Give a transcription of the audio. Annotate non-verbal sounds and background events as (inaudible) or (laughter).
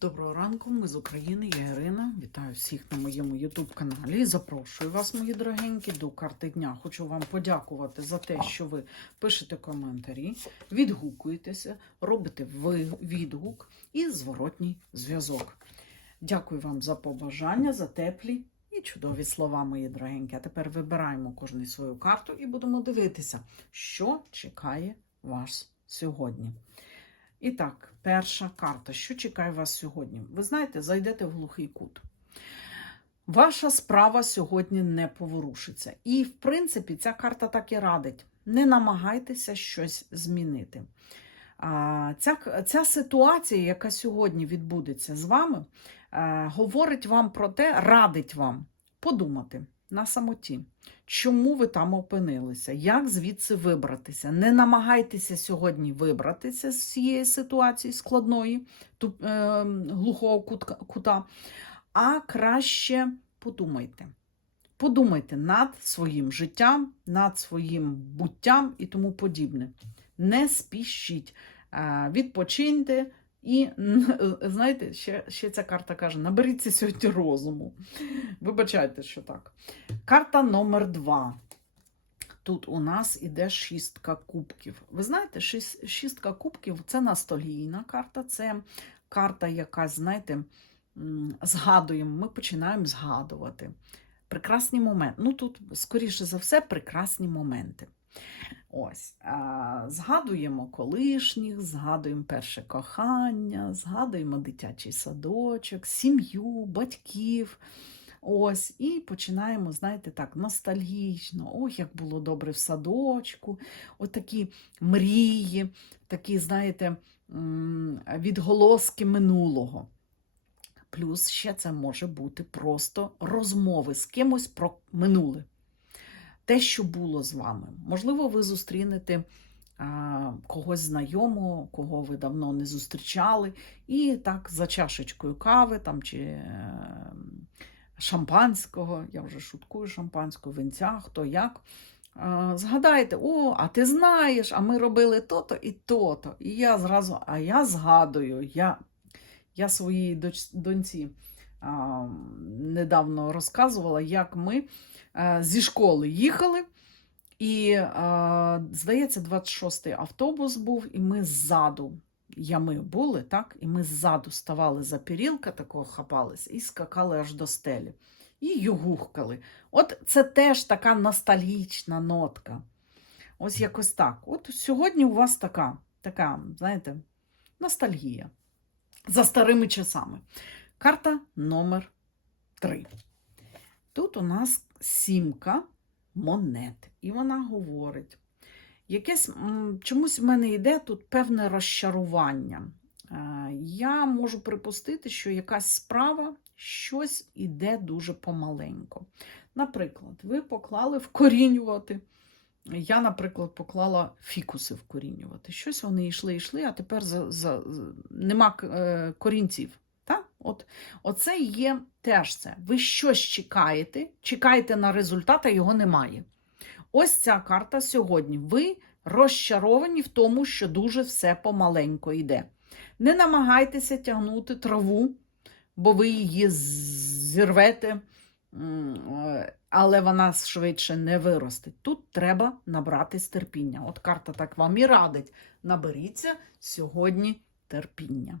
Доброго ранку, ми з України, я Ірина. Вітаю всіх на моєму YouTube каналі. Запрошую вас, мої дорогенькі, до карти дня. Хочу вам подякувати за те, що ви пишете коментарі, відгукуєтеся, робите відгук і зворотній зв'язок. Дякую вам за побажання, за теплі і чудові слова, мої дорогенькі. А тепер вибираємо кожну свою карту і будемо дивитися, що чекає вас сьогодні. І так, перша карта. Що чекає вас сьогодні? Ви знаєте, зайдете в глухий кут. Ваша справа сьогодні не поворушиться. І, в принципі, ця карта так і радить. Не намагайтеся щось змінити. А, Ця, ця ситуація, яка сьогодні відбудеться з вами, е, говорить вам про те, радить вам подумати на самоті. Чому ви там опинилися? Як звідси вибратися? Не намагайтеся сьогодні вибратися з цієї ситуації складної, ту, е, глухого кутка, кута, а краще подумайте. Подумайте над своїм життям, над своїм буттям і тому подібне. Не спішіть, е, відпочиньте. І (laughs) знаєте, ще, ще ця карта каже: наберіться сьогодні розуму. Вибачайте, що так. Карта номер два. Тут у нас іде шістка кубків. Ви знаєте, шістка кубків це ностальгійна карта, це карта, яка, знаєте, згадуємо, ми починаємо згадувати. Прекрасні моменти. Ну, тут, скоріше за все, прекрасні моменти. Ось, Згадуємо колишніх, згадуємо перше кохання, згадуємо дитячий садочок, сім'ю, батьків. Ось, І починаємо, знаєте, так, ностальгічно. Ох, як було добре в садочку, отакі мрії, такі, знаєте, відголоски минулого. Плюс ще це може бути просто розмови з кимось про минуле. Те, що було з вами. Можливо, ви зустрінете а, когось знайомого, кого ви давно не зустрічали, і так за чашечкою кави там, чи е, шампанського, я вже шуткую шампанського, винця, хто як. А, згадаєте, о, а ти знаєш, а ми робили то-то і то-то. І я зразу, а я згадую, я, я своїй доньці недавно розказувала, як ми. Е, зі школи їхали, і, е, здається, 26-й автобус був, і ми ззаду, ями були, так? І ми ззаду ставали за перілка, такого хапались, і скакали аж до стелі. І югухкали. От це теж така ностальгічна нотка. Ось якось так. От сьогодні у вас така, така, знаєте, ностальгія за старими часами. Карта номер 3. Тут у нас сімка монет. І вона говорить: якесь чомусь в мене йде тут певне розчарування. Е, я можу припустити, що якась справа щось іде дуже помаленько. Наприклад, ви поклали вкорінювати. Я, наприклад, поклала фікуси вкорінювати. Щось вони йшли, йшли, а тепер за, за, нема е, корінців. От, Оце є теж це. Ви щось чекаєте, чекаєте на результат, а його немає. Ось ця карта сьогодні. Ви розчаровані в тому, що дуже все помаленько йде. Не намагайтеся тягнути траву, бо ви її зірвете, але вона швидше не виросте. Тут треба набратись терпіння. От карта так вам і радить. Наберіться сьогодні терпіння.